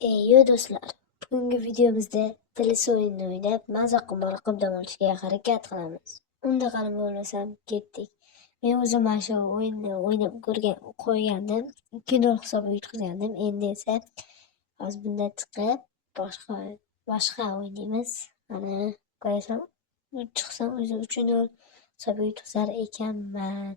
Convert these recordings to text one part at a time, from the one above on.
Yo do'stlar, bugungi videomizda Tlis o'yinini o'ynab, maza qilib dam olishga harakat qilamiz. Unda qani bo'lmasam ketdik. Men o'zim mana shu o'yinni o'ynab qo'ygandim, 2-0 hisobga yutqazgandim. Endi esa hozir bunda chiqib boshqa o'ynaymiz. Mana ko'rasan, chiqsam o'zi 3-0 hisobga yutqazar ekanman.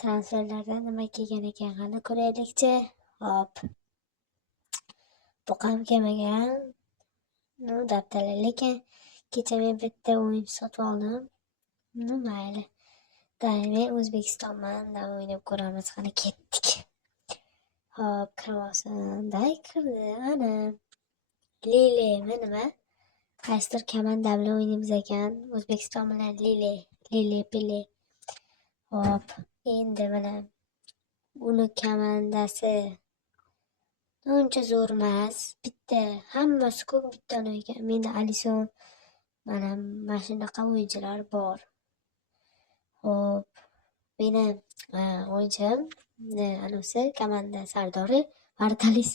Transferlardan nima kelgan ekan, qani ko'raylikchi. Hop. To'qam kelmagan. Daftarlar, lekin kecha men bitta o'yin sotib oldim. Mayli. Men O'zbekistonman, o'ynab ko'ramiz. Qani ketdik. Hop, kirib kirdi. Ana. Lilemi nima? Qaysidir komanda bilan o'ynaymiz ekan. O'zbekiston bilan Lile. Hop, endi mana uni komandasi uncha zo'r emas. Bitta hammasi ko'p bitta ekan. Menda Alisson mana shunaqa o'yinchilar bor. Hop, meni o'yinchim anisi komanda sardori Martalis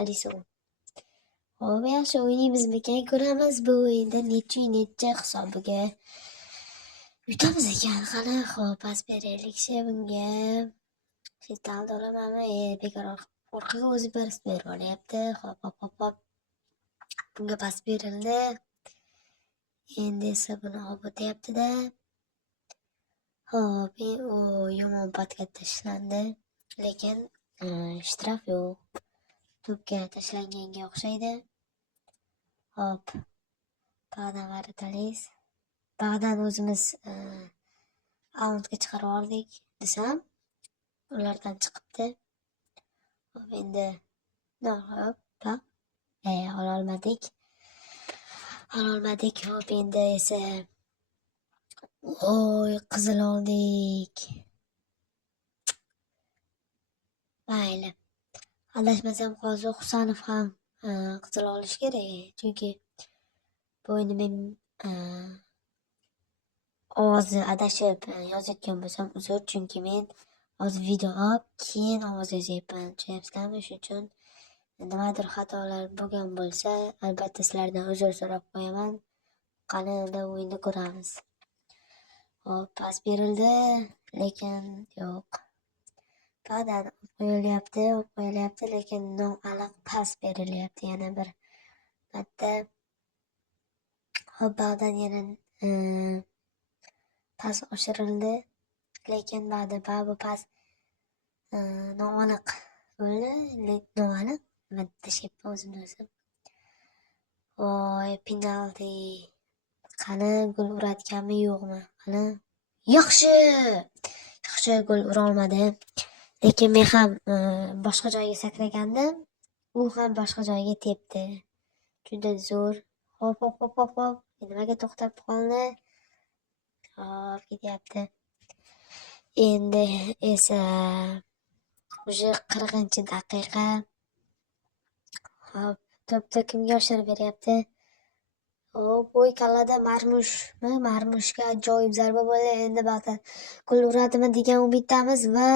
Alisson. Hop, yaxshi o'ynaymizmikan, ko'ramiz bu o'yinda necha hisobiga yutamiz ekan. Qani, hop, pas beraylikchi bunga. Fetal olamanmi? Bekor orqaga o'zi berib olyapti. Hop. Bunga pas berildi. Endi esa buni olib o'tyapti-da. Hop, u yomon patga tashlandi. Lekin shtraf yo'q. To'pga tashlanganga o'xshaydi. Hop. Bag'dan Martalis. Bag'dan o'zimiz aundga chiqarib oldik desam, ulardan chiqibdi. Hop, endi ololmadik. Hop, endi esa qizil oldik. Mayli. Adashmasam hozir Husanov ham qizil olish kerak. Chunki bu o'yinda men ovozni adashib yozayotgan bo'lsam uzr, chunki men hozir video olib keyin ovoz yozyapman. Tushunyapsizlarmi? Shuning uchun nimadir xatolar bo'lgan bo'lsa, albatta sizlardan uzr so'rab qo'yaman. Qani o'yinni ko'ramiz. Hop, pas berildi, lekin yo'q. Bag'dan qo'yilyapti, lekin noaniq pas berilyapti yana bir marta. Hop, bag'dan yana pas oshirildi, lekin bu pas noaniq bo'ldi. Noaniq nima deyapman o'zim. Voy, penalti. Qani, gol uratganmi yo'qmi? Qani, yaxshi gol ura olmadi. Lekin men ham boshqa joyga sakragandim, u ham boshqa joyga tepdi. Juda zo'r. Hop. Nimaga to'xtab qoldi? Hop, ketyapti. Endi esa уже 40-daqiqa. Hop, to'pni kimga oshirib beryapti? Hop, kallada Marmushga ajoyib zarba bo'ldi. Endi ba'zan gol uradimi degan umiddamiz va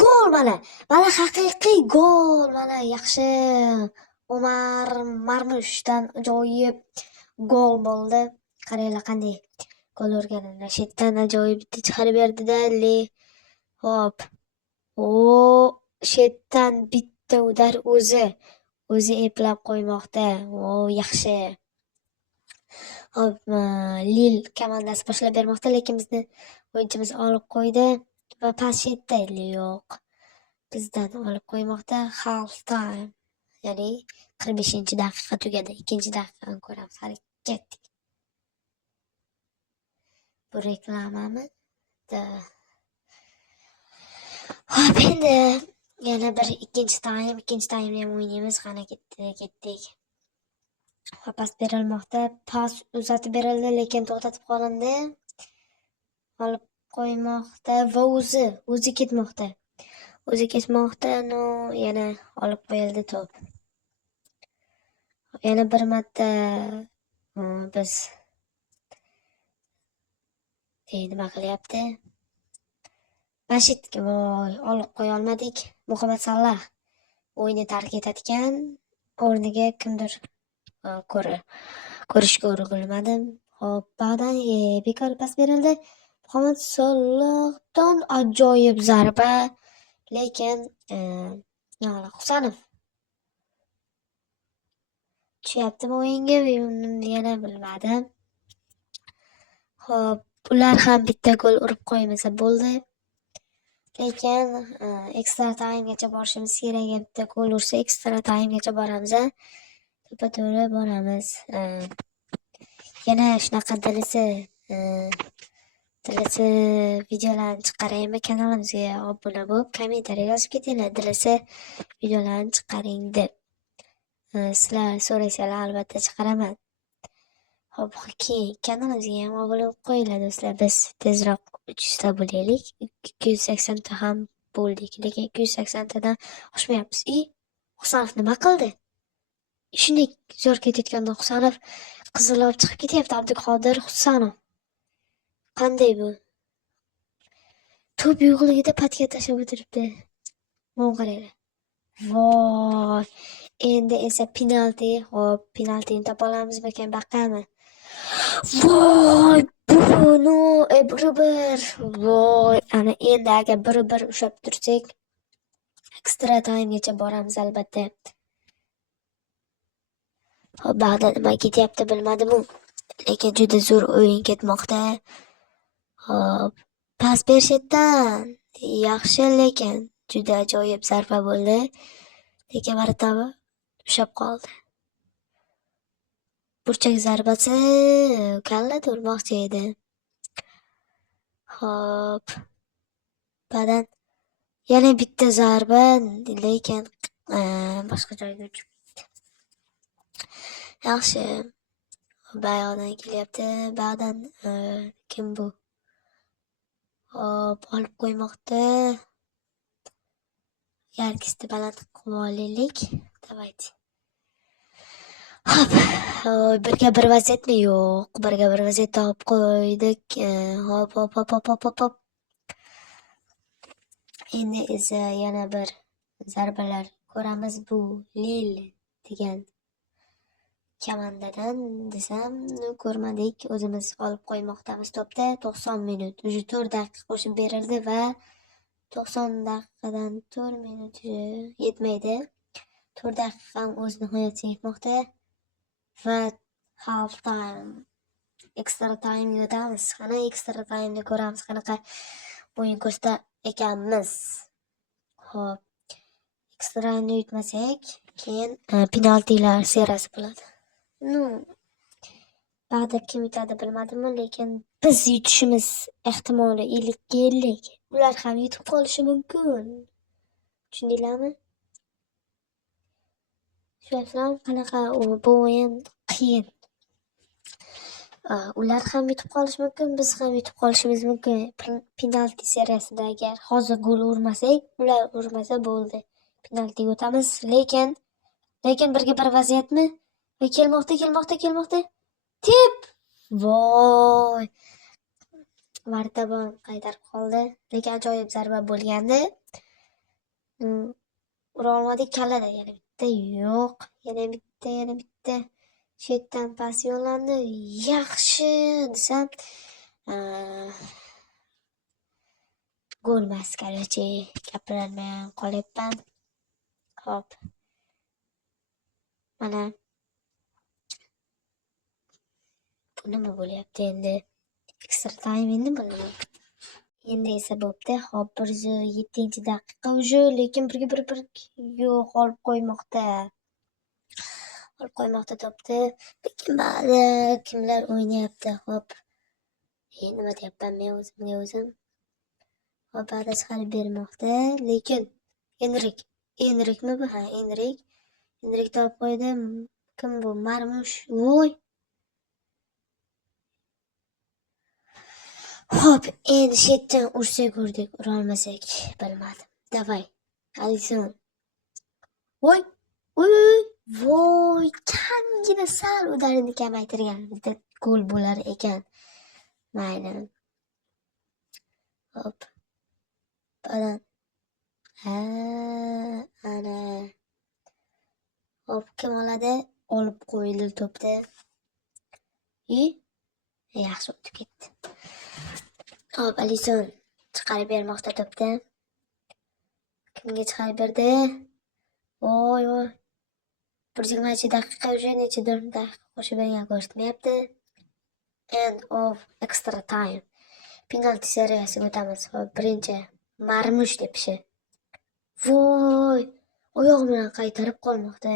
gol mana. Mana haqiqiy gol. Mana yaxshi. Omar Marmushdan ajoyib gol bo'ldi. Qaranglar qanday gol urganini. Shetdan ajoyib bitta chiqarib berdi-da. Hop. Shetdan bitta udar o'zi eplab qo'ymoqda. Yaxshi. Hop, Lil komandasi boshlab bermoqda, lekin bizni o'yinchimiz olib qo'ydi va pas shetda yo'q. Bizdan olib qo'ymoqda. Half time. Ya'ni 45-daqiqa tugadi. 2-daqiqani ko'ramiz. Harakat. Bu reklamami? Hop, endi yana bir ikkinchi taymni ham o'ynaymiz. Qani ketdik. Pas berilmoqda. Pas uzatib berildi, lekin to'xtatib qolindi. Olib qo'ymoqda va o'zi ketmoqda. Yana olib qo'yildi to'p. Yana bir marta biz nima qilyapti? Mashitga olib qo'ya olmadik. Muhammad Salah o'yinni tark etadigan. o'rniga kimdir ko'rishga urinmadim. Hop, ba'dan bekor pas berildi. Muhammad Salohdan ajoyib zarba, lekin Husanov tushyaptimi o'yinga, yana bilmadim. Hop, ular ham bitta gol urib qo'ymasa bo'ldi. Lekin ekstra taymgacha borishimiz kerak. Bitta gol ursa ekstra taymgacha boramiz, to'ppa-to'g'ri boramiz. Yana shunaqa dilisi videolarni chiqaraymi, kanalimizga obuna bo'lib, kommentariy yozib ketinglar, dilisi videolarni chiqaring deb. Sizlar so'rasanglar albatta chiqaraman. Hop, keyin kanalimizga ham obuna bo'lib qo'yinglar do'stlar. Biz tezroq 300 ta bo'laylik. 280 ta ham bo'ldik, lekin 280 tadan oshmayapmiz. Husanov nima qildi? Shunday zo'r ketayotganda Husanov qizil olib chiqib ketyapti. Abduqodir Husanov. Qanday bu? To'p yo'qligida patga tashlab o'tiribdi. Mana qaranglar. Voy! Endi esa penalti. Hop, penaltini topa olamizmikan baqami? Voy! Bruno, bir. Voy! Ana endi agar 1-1 ushlab tursak, ekstra taymgacha boramiz albatta. Hop, ba'da nima ketyapti bilmadim-u, lekin juda zo'r o'yin ketmoqda. Hop, pas berishdan yaxshi, lekin juda ajoyib zarba bo'ldi. Lekin martaba ushlab qoldi. Burchak zarbasi kallada urmoqchi edi. Hop, ba'dan yana bitta zarba, lekin boshqa joyga uchib ketdi. Yaxshi. Bayoqdan kelyapti. Ba'dan kim bu? Hop, olib qo'ymoqda. Yarkisni baland qilib olaylik. Давайте. Hop, 1-1 vaziyatmi? Yo'q, 1-1 vaziyat olib qo'ydik. Hop. Endi esa yana bir zarbalar ko'ramiz. Bu Lil degan komandadan desam, ko'rmadik. O'zimiz olib qo'ymoqdamiz to'pda. 90 minut. Уже 4 daqiqa qo'shib berildi va 90 daqiqadan 4 minut yetmaydi. 4 daqiqa ham o'z nihoyasiga yetmoqda va half time, extra time o'tamiz. Qani extra time'ni ko'ramiz, qanaqa o'yin ko'rsatar ekanmiz. Hop, ekstrani yutmasak, keyin penaltilar seriyasi bo'ladi. Ba'da kim yutadi bilmadim, lekin biz yutishimiz ehtimoli 50-50. Ular ham yutib qolishi mumkin. Tushundinglarmi? Tushunasizlarmi? Qanaqa bu o'yin qiyin. Ular ham yutib qolishi mumkin, biz ham yutib qolishimiz mumkin. Penalti seriyasida agar hozir gol urmasak, ular urmasa bo'ldi. Penaltiga o'tamiz, lekin 1-1 vaziyatmi? Va kelmoqda. Tep! Voy! Martabam qaytarib qoldi. Lekin ajoyib zarba bo'lgandi. Ura olmadik, kallada yana bitta. Yo'q, yana bitta. Chetdan pas yo'llandi. Yaxshi desam, gol maskarachi gapirolmay qolyapman. Hop. Mana bu nima bo'lyapti endi? Extra time endi bo'ladimi? Endi esa bo'pti. Hop, 107-daqiqa уже, lekin 1-1 yo'q, olib qo'ymoqda to'pni. Lekin ba'zi kimlar o'ynayapti. Hop. Nima deyapman men o'zimga o'zim. Hop, ba'da chiqarib bermoqda, lekin Enrikmi bu? Ha, Enrik topib qo'ydi. Kim bu? Marmush. Voy. Hop, endi chetdan ursak urdik, urolmasak bilmadim. Davay. Alisson. Voy. Voy, kamgina sal udarini kamaytirganimizda gol bo'lar ekan. Mayli. Hop. Badan. Ana. Hop, kim oladi? Olib qo'ydi to'pni. Yaxshi o'tib ketdi. Hop, Alisson chiqarib bermoqda to'pni. Kimga chiqarib berdi? Voy. 120 daqiqa уже nechadir daqiqa qo'shib bergan ko'rsatmayapti. End of extra time. Penalti seriyasiga o'tamiz. Hop, birinchi Marmush tepishi. Voy, oyoq bilan qaytarib qolmoqda.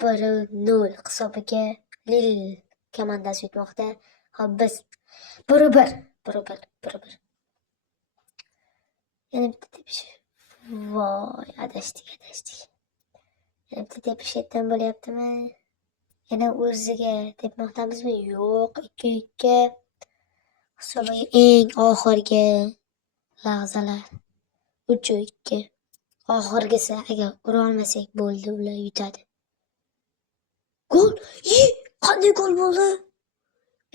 1-0 hisobiga Lil komandasi yutmoqda. Hop, biz 1-1. Yana bitta tepish. Voy, adashdik. Yana bitta tepishdan bo'lyaptimi? Yana o'ziga tepmoqdamizmi? Yo'q, 2-2. Hisobiga eng oxirgi lahzalar. 3-2. Oxirgisi agar ura olmasak bo'ldi, ular yutadi. Gol! Qanday gol bo'ldi?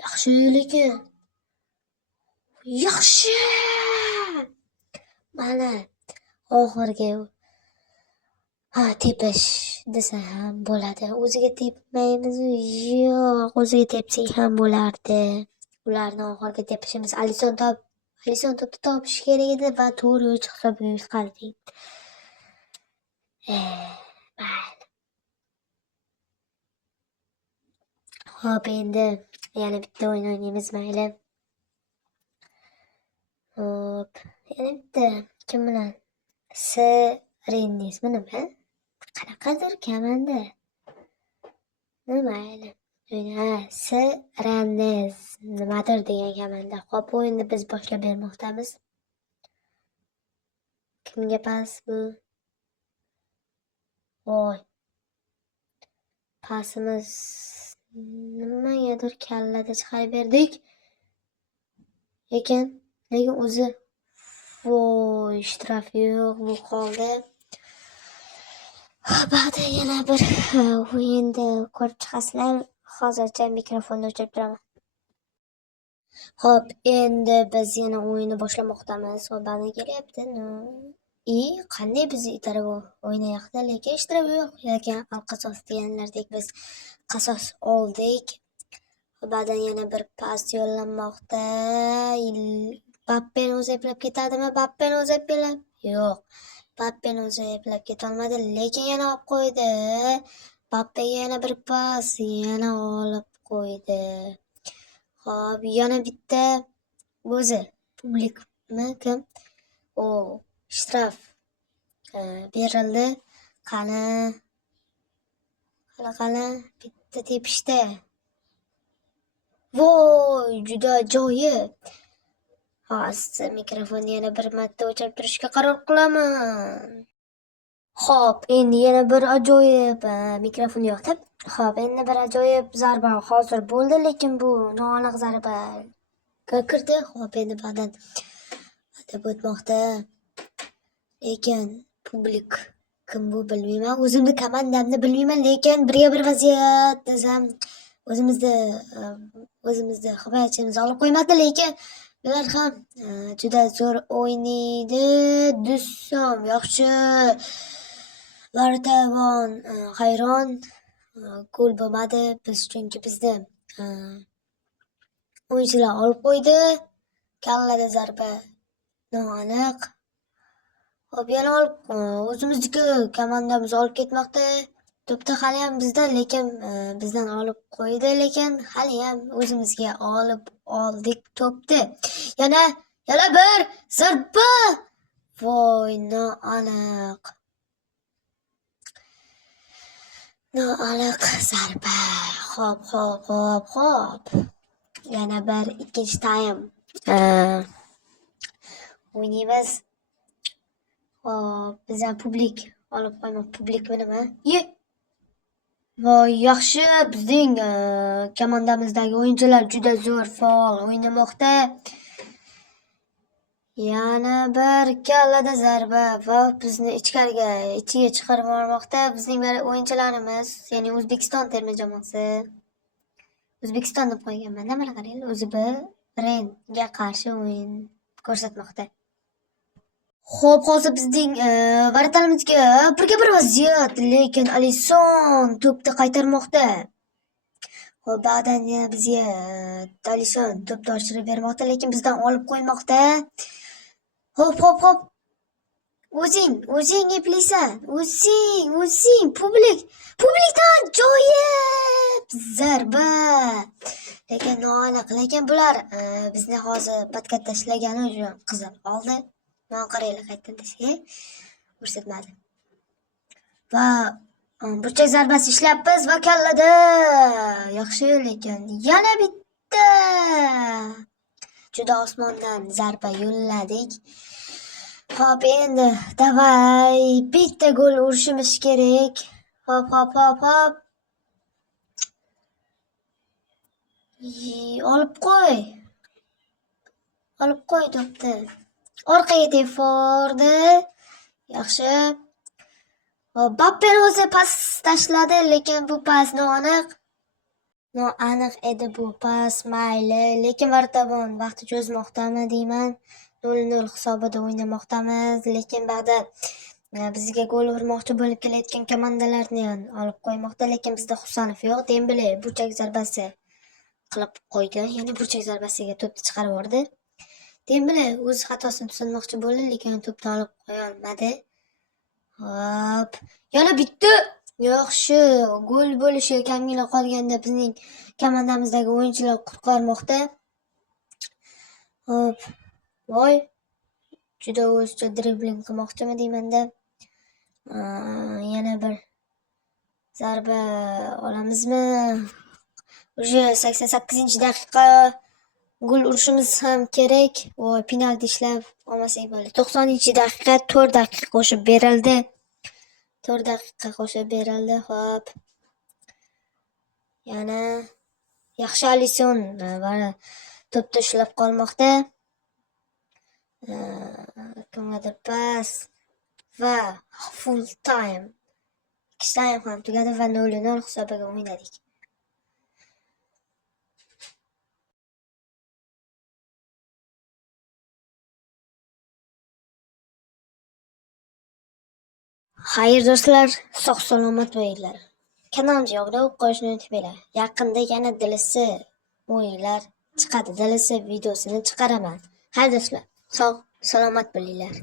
Yaxshi lekin. Yaxshi! Mana oxirgi tepish desa ham bo'ladi. O'ziga tepmaymiz. Yo'q, o'ziga tepsak ham bo'lardi. Ularni oxirgi tepishimiz Alisson to'pni topishi kerak edi va to'g'ri yo'l hisobiga yutqazdik. Hop, endi yana bitta o'yin o'ynaymiz, mayli. Hop, yana bitta kim bilan? Rennesmi nima? Qanaqadir komanda. Mayli. Rennes nimadir degan komanda. Hop, o'yinni biz boshlab bermoqdamiz. Kimga pas bu? Voy. Pasimiz nimagadir kallada chiqarib berdik. Lekin o'zi voy, shtraf yo'q, bu qoldi. Ba'da yana bir o'yinda ko'rib chiqasizlar. Hozircha mikrofonni o'chirib turaman. Hop, endi biz yana o'yinni boshlamoqdamiz. Ba'da kelyapti. Qanday bizni itarib o'ynayapti, lekin ishtirib yo'q. Lekin alqasos deganlardek biz qasos oldik. Ba'dan yana bir pas yo'llanmoqda. Bappeni o'zi eplab ketadimi? Yo'q. Bappeni o'zi eplab ketolmadi, lekin yana olib qo'ydi. Bappega yana bir pas, yana olib qo'ydi. Hop, yana bitta o'zi publikmi kim? Shtraf berildi. Qani bitta tepishda. Voy, juda ajoyib. Hozir mikrofonni yana bir marta o'chirib turishga qaror qilaman. Hop, endi yana bir ajoyib mikrofon yo'qdi. Hop, endi bir ajoyib zarba hozir bo'ldi, lekin bu noaniq zarba kirdi. Hop, endi ba'dan deb o'tmoqda. Lekin publik kim bu bilmayman. O'zimni komandamni bilmayman, lekin birga bir vaziyat desam o'zimizni himoyachimiz olib qo'ymadi, lekin ular ham juda zo'r o'ynaydi. Dusom yaxshi. Vartavon hayron. Gol bo'lmadi biz, chunki bizni o'yinchilar olib qo'ydi. Kallada zarba noaniq. Hop, yana o'zimizniki komandamiz olib ketmoqda. To'pni hali ham bizdan, lekin bizdan olib qo'ydi, lekin hali ham o'zimizga olib oldik to'pni. Yana bir zarba. Voy, noaniq zarba. Hop. Yana bir ikkinchi taym o'ynaymiz. Hop, bizdan publik olib qo'ymoq. Publikmi nima? Voy, yaxshi. Bizning komandamizdagi o'yinchilar juda zo'r faol o'ynamoqda. Yana bir kallada zarba va bizni ichiga chiqarib yubormoqda. Bizning o'yinchilarimiz, ya'ni O'zbekiston terma jamoasi. O'zbekiston deb qo'yganman. Mana qarang, o'zi Renga qarshi o'yin ko'rsatmoqda. Xo'p, hozir bizning varatalimizga birga-bir vaziyat, lekin Alisson to'pni qaytarmoqda. Xo'p, ba'dan yana bizga Alisson to'pni oshirib bermoqda, lekin bizdan olib qo'ymoqda. Hop. O'zing eplaysan. O'zing. Publikdan joyib zarba. Lekin noaniq. Lekin bular bizni hozir patkat tashlagani uchun qizil oldi. Mana qaranglar qaytadan tashlay. Ko'rsatmadi. Va burchak zarbasi ishlayapmiz va kallada. Yaxshi, lekin yana bitta. Juda osmondan zarba yo'lladik. Hop, endi davay bitta gol urishimiz kerak. Hop. Olib qo'y to'pni. Orqaga tefordi. Yaxshi. Bappen o'zi pas tashladi, lekin bu pas noaniq edi bu pas, mayli, lekin Vartabon vaqti cho'zmoqdami deyman. 0-0 hisobida o'ynamoqdamiz, lekin ba'da bizga gol urmoqchi bo'lib kelayotgan komandalarni olib qo'ymoqda, lekin bizda Husanov yo'q. Dembele burchak zarbasi qilib qo'ydi. Yana burchak zarbasiga to'pni chiqarib yubordi. Dembele o'z xatosini tuzatmoqchi bo'ldi, lekin to'pni olib qo'ya olmadi. Hop, yana bitta. Yaxshi, gol bo'lishi kamgina qolganda bizning komandamizdagi o'yinchilar qutqarmoqda. Hop. Voy, juda o'zcha dribling qilmoqchimi deymanda. Yana bir zarba olamizmi? Уже 88-daqiqa gol urishimiz ham kerak. Voy, penalti ishlab olmasak bo'ladi. 90-daqiqa 4 daqiqa qo'shib berildi. Hop. Yana yaxshi Alisson to'pni ushlab qolmoqda. Kimgadir pas va full time. Ikki time ham tugadi va 0-0 hisobiga o'ynadik. Xayr do'stlar, sog' salomat bo'linglar. Kanalimga obuna bo'lishni unutmanglar. Yaqinda yana DLC o'yinlar chiqadi. DLC videosini chiqaraman. Xayr do'stlar, sog' salomat bo'linglar.